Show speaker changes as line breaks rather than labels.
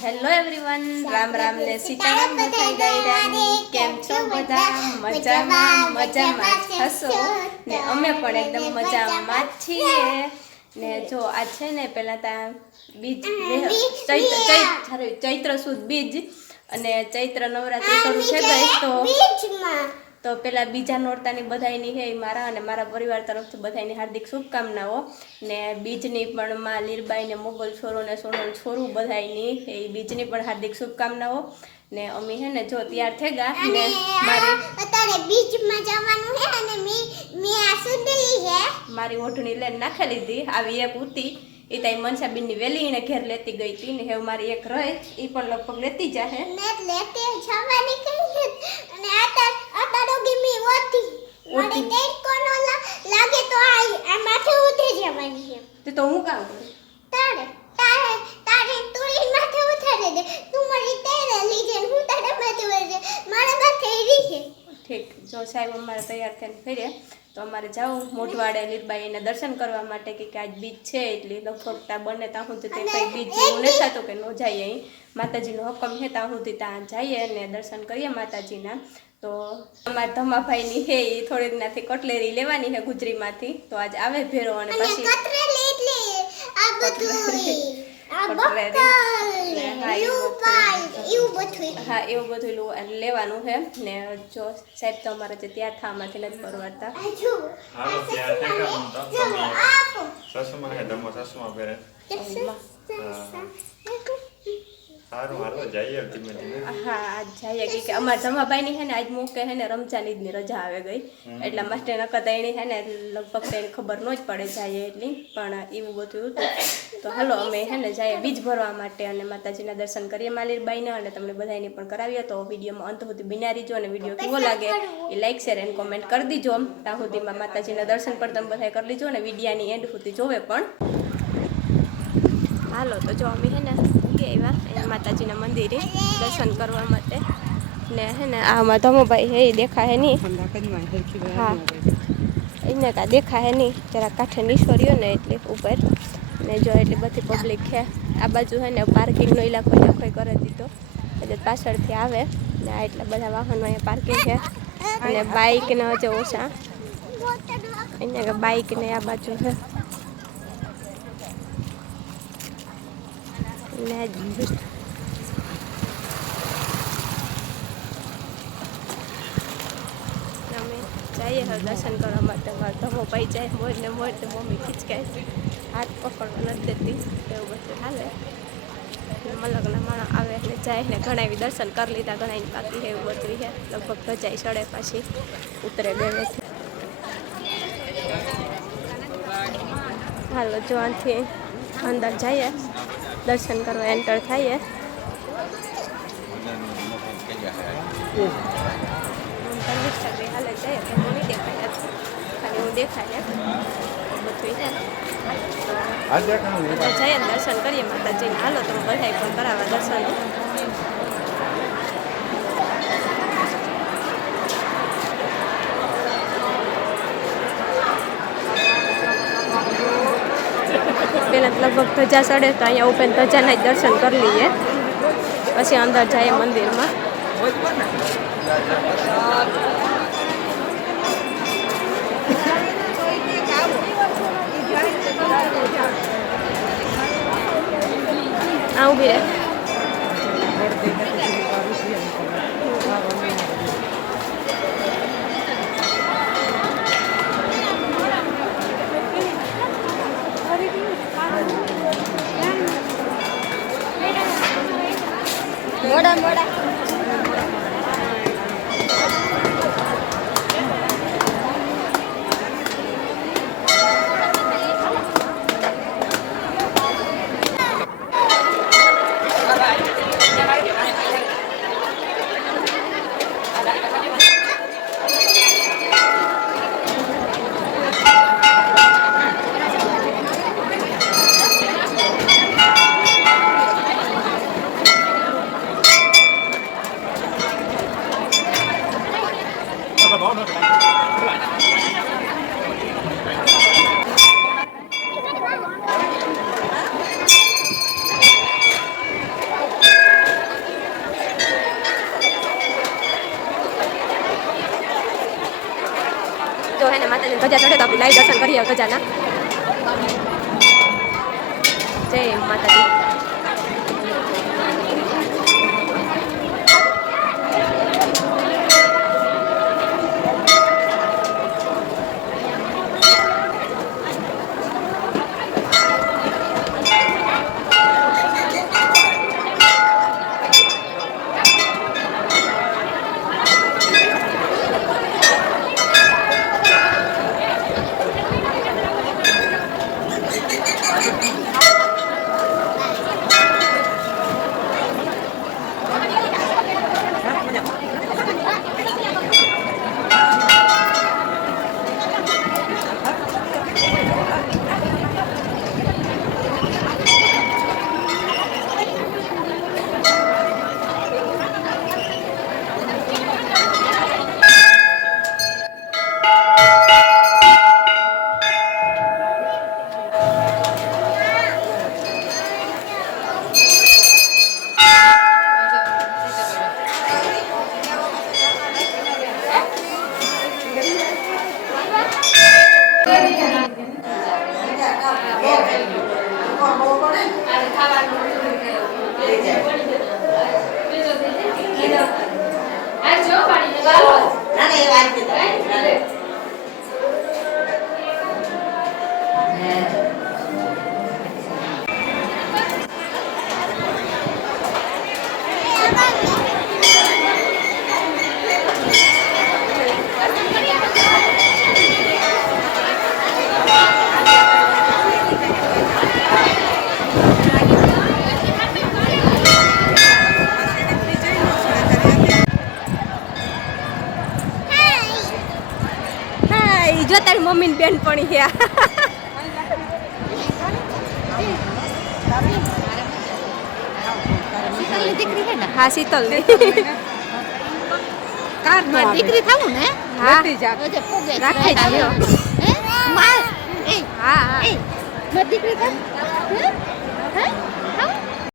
Hello everyone Ram Ram ને સીતારામ ડાયરાની કેમ છો? બધા મજામાં? મજામાં હસો ને અમે પણ એકદમ મજામાં છીએ. ને જો આ છે ને પેલા તા બીજ ચૈત્ર ચૈત્ર સુદ બીજ. અને ચૈત્ર નવરાત્રી શરૂ છે ગઈ તો તો પેલા બીજા નોરતાની બધાયની હે મારા અને મારા પરિવાર તરફથી બધાયની હાર્દિક શુભકામનાઓ. ને બીજની પણ માં લીરબાઈ ને મોગલ છોરો ને સોનલ છોરું બધાયની એ બીજની પણ હાર્દિક શુભકામનાઓ. ને અમે હે ને જો તૈયાર થઈ ગયા ને મારી
અત્યારે બીચમાં જવાનું હે અને મી મી આ સુંદરી હે.
મારી ઓઢણી લઈને નાખી લીધી. આવી એક ઉતી. એ તાઈ મનસાબીનની વેલી એને ઘેર લેતી ગઈ હતી ને હવે મારી એક રહે એ પણ લગભગ લેતી જાહે.
ને લેતી જવાની કઈ અને આતા આતા ડોગી મી ઓતી. મને તેજ કોનો લાગે તો આ માથે ઉતરી જવાની છે
તે તો હું કામ કરું?
તારે તારે તારે તુલી માથે ઉતારી દે. તું મારી તેરે લીજે ને હું તારે માથે ઉતરે મારા માથે રી છે
ઠીક. જો સાહેબ અમારે તૈયાર થઈને ફેરે તો અમારે જાવું મોટવાડે લીરબાઈને દર્શન કરવા માટે કે આજ બીચ છે એટલે લગભગ બને ત્યાં સુધી તે કંઈ બીચ જેવું નથી થતું કે ન જઈએ અહીં. માતાજીનો હુકમ છે ત્યાં સુધી ત્યાં જઈએ અને દર્શન કરીએ માતાજીના. તો અમારા ધમાભાઈની હે એ થોડીક નાથી કટલેરી લેવાની છે ગુજરીમાંથી. તો આજ આવે ભેરો અને પછી હા, એવું
બધું
હા એવું બધું લેવાનું છે. ને જો સાહેબ તો અમારે જે ત્યાં થામાંથી નથી પરવડતા
આ જુઓ.
હાલો ત્યાં ઠેકા હું તો
જુઓ,
તમે
આપો.
સસુમાં હે ધમો સસુમાં પહેરે સારું હાલો જઈએ ધીમે ધીમે.
હા આજ જઈએ. કે કે અમારા ધમાભાઈની છે ને આજ મુકે છે ને રમજાન ઈદની રજા આવે ગઈ. એટલા માટે કદા એની છે ને લગભગ તો એને ખબર ન જ પડે જાય એટલી પણ એવું બધું હતું. તો હાલો અમે છે ને જઈએ બીજ ભરવા માટે અને માતાજીના દર્શન કરીએ માલીરબાઈના અને તમને બધાને પણ કરાવીએ. તો વિડીયોમાં અંત સુધી બિના રહીજો અને વીડિયો કેવો લાગે એ લાઈક શેર એન્ડ કોમેન્ટ કરી દીજો ત્યાં સુધીમાં માતાજીના દર્શન પણ તમે બધા કરી લીજો અને વિડીયાની એન્ડ સુધી જોવે પણ. હાલો તો જો અમે હે ને આવ્યા માતાજીના મંદિરે દર્શન કરવા માટે. ને હે ને આમાં ધમુભાઈ હે દેખાય નહીં. હા. એને કાં દેખાય નહીં. જરા કાંઠે નીશ્વર્યો ને એટલે ઉપર. ને જો એટલી બધી પબ્લિક છે. આ બાજુ હે ને પાર્કિંગનો ઇલાકો લખોઈ કરી દીધો. એટલે પાછળથી આવે. ને આ એટલા બધા વાહનો અહીંયા પાર્કિંગ છે. અને બાઇક ને હજુ ઓછા. અહીંયા બાઇક ને આ બાજુ છે ને અમે જઈએ દર્શન કરવા માટે મારા ધમો ભાઈ જાય મોજ ને તો મમ્મી ખીચકાય હાથ પકડવા નથી એવું બધું હાલે ને મલકના માણસ આવે એટલે જાય ને ઘણા એવી દર્શન કરી લીધા ઘણા એની બાકી છે. એવું બધું છે લગભગ ભજાઈ ચડે પાછી ઉતરે બેવેથી હાલો, જો અંદર જઈએ. દર્શન કરવા એન્ટર થઈએ દર્શન કરીએ માતાજીને. હાલો તો બધા પણ કરાવવા દર્શન પેલા તો લગભગ ધજા ચડે તો અહીંયા ઉપર ધજાના જ દર્શન કરી લઈએ. પછી અંદર જઈએ મંદિરમાં. આવું ઊભી રહે
મોડા મોડા.
ધજા ચડે તો આપણે કરીએ ધજાના જય માતાજી. તારી મમ્મી બેન પણ ગયા
હે
શીતલ
દીકરી થવું ને?
હા. રાખી
દીકરી? હે?